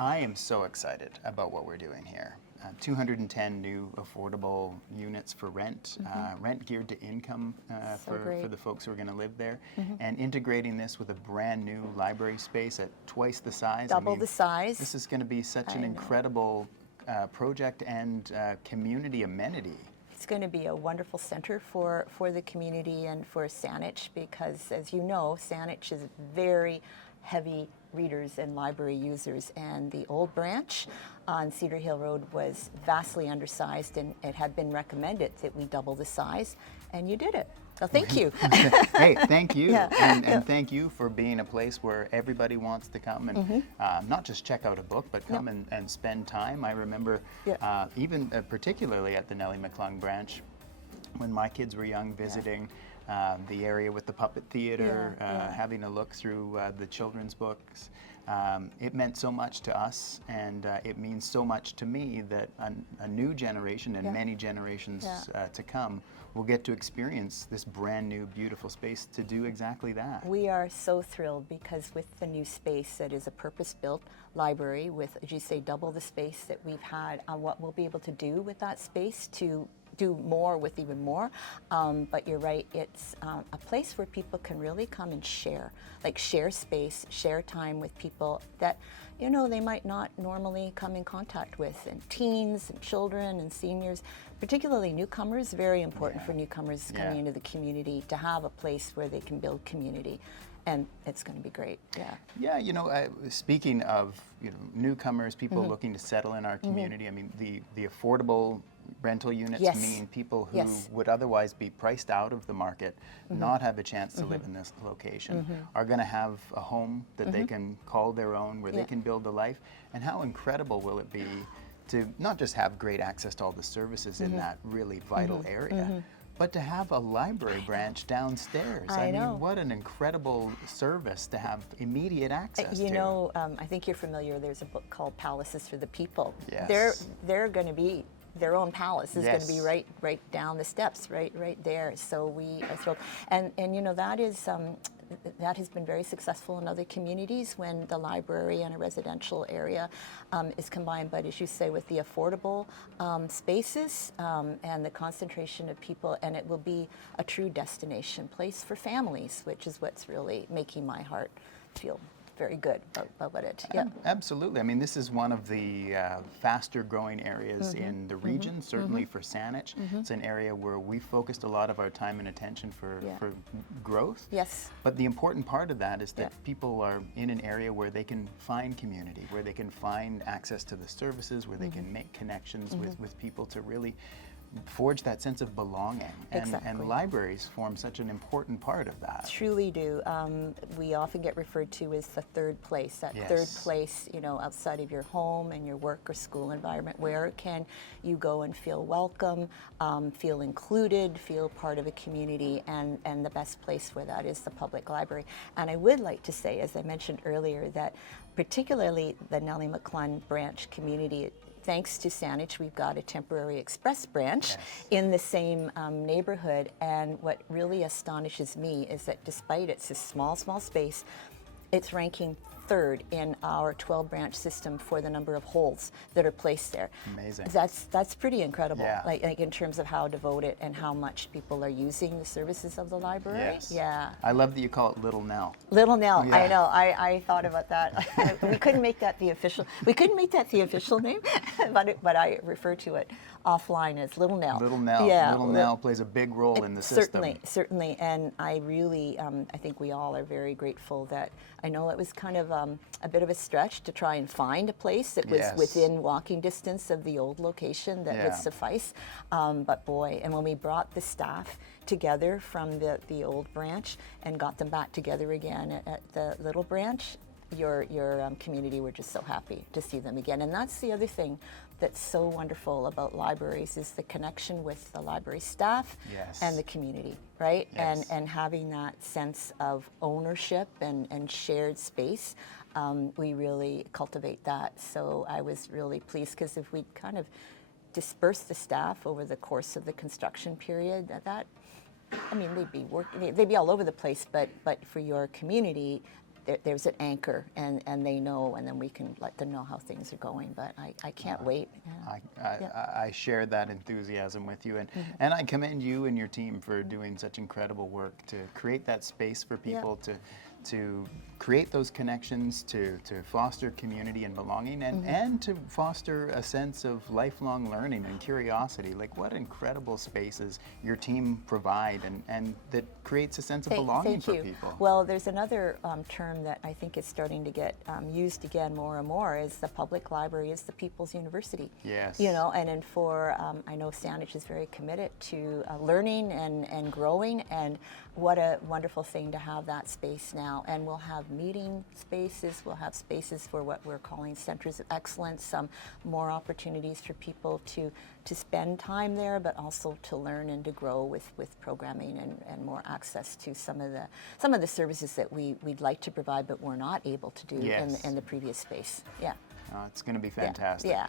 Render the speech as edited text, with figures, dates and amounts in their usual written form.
I am so excited about what we're doing here. 210 new affordable units for rent, rent geared to income for the folks who are going to live there, and integrating this with a brand new library space at twice the size. Double the size. This is going to be such an incredible project and community amenity. It's going to be a wonderful center for the community and for Saanich because, as you know, Saanich is very heavy readers and library users, and the old branch on Cedar Hill Road was vastly undersized, and it had been recommended that we double the size, and you did it. So thank you. Hey, thank you. And thank you for being a place where everybody wants to come and not just check out a book, but come and spend time. I remember even particularly at the Nellie McClung branch, when my kids were young, visiting the area with the puppet theater, having a look through the children's books. It meant so much to us, and it means so much to me that a new generation and many generations to come will get to experience this brand new beautiful space to do exactly that. We are so thrilled because with the new space that is a purpose-built library with, as you say, double the space that we've had, what we'll be able to do with that space to do more with even more, but you're right, it's a place where people can really come and share space, share time with people that, you know, they might not normally come in contact with, and teens and children and seniors, particularly newcomers. Very important for newcomers coming into the community to have a place where they can build community. And it's going to be great. Yeah, you know, speaking of, you know, newcomers, people looking to settle in our community, I mean, the affordable rental units mean people who would otherwise be priced out of the market, not have a chance to live in this location, are going to have a home that they can call their own, where they can build a life. And how incredible will it be to not just have great access to all the services in that really vital area, but to have a library branch downstairs. I mean, what an incredible service to have immediate access to. You know, I think you're familiar, there's a book called Palaces for the People. Yes. They're going to be, their own palace is going to be right down the steps, right there. So we are thrilled. And you know, that has been very successful in other communities when the library and a residential area is combined. But as you say, with the affordable spaces and the concentration of people, and it will be a true destination place for families, which is what's really making my heart feel very good about it. Absolutely. I mean, this is one of the faster growing areas in the region, certainly for Saanich. It's an area where we focused a lot of our time and attention for growth. Yes. But the important part of that is that people are in an area where they can find community, where they can find access to the services, where they can make connections with people to really forge that sense of belonging. And libraries form such an important part of that. Truly do. We often get referred to as the third place, that third place, you know, outside of your home and your work or school environment. Where can you go and feel welcome, feel included, feel part of a community, and the best place for that is the public library. And I would like to say, as I mentioned earlier, that particularly the Nellie McClung branch community, thanks to Saanich, we've got a temporary express branch in the same neighborhood. And what really astonishes me is that despite it's a small space, it's ranking third in our 12-branch system for the number of holds that are placed there. Amazing. That's pretty incredible, like in terms of how devoted and how much people are using the services of the library. Yes. I love that you call it Little Nell. Little Nell, I know. I thought about that. We couldn't make that the official. We couldn't make that the official name, but I refer to it offline as Little Nell. Little Nell. Yeah, Little Nell plays a big role in the system. Certainly, and I really, I think we all are very grateful that. I know it was kind of a bit of a stretch to try and find a place that was within walking distance of the old location that would suffice. But boy, and when we brought the staff together from the old branch and got them back together again at the little branch, your community were just so happy to see them again. And that's the other thing that's so wonderful about libraries is the connection with the library staff and the community, right? And having that sense of ownership and shared space, we really cultivate that. So I was really pleased because if we kind of dispersed the staff over the course of the construction period, I mean, they'd be all over the place, but for your community, there's an anchor, and they know, and then we can let them know how things are going. But I can't wait. I share that enthusiasm with you, and I commend you and your team for doing such incredible work to create that space for people to create those connections, to foster community and belonging, and to foster a sense of lifelong learning and curiosity. Like, what incredible spaces your team provide, and that creates a sense of belonging for people. Well, there's another term that I think is starting to get used again more and more, is the public library is the people's university. Yes. You know, and for, I know Saanich is very committed to learning and growing, and what a wonderful thing to have that space now. And we'll have meeting spaces, we'll have spaces for what we're calling centers of excellence, some more opportunities for people to spend time there, but also to learn and to grow with programming and more access to some of the services that we'd like to provide, but we're not able to do in the previous space. Yeah. It's going to be fantastic. Yeah.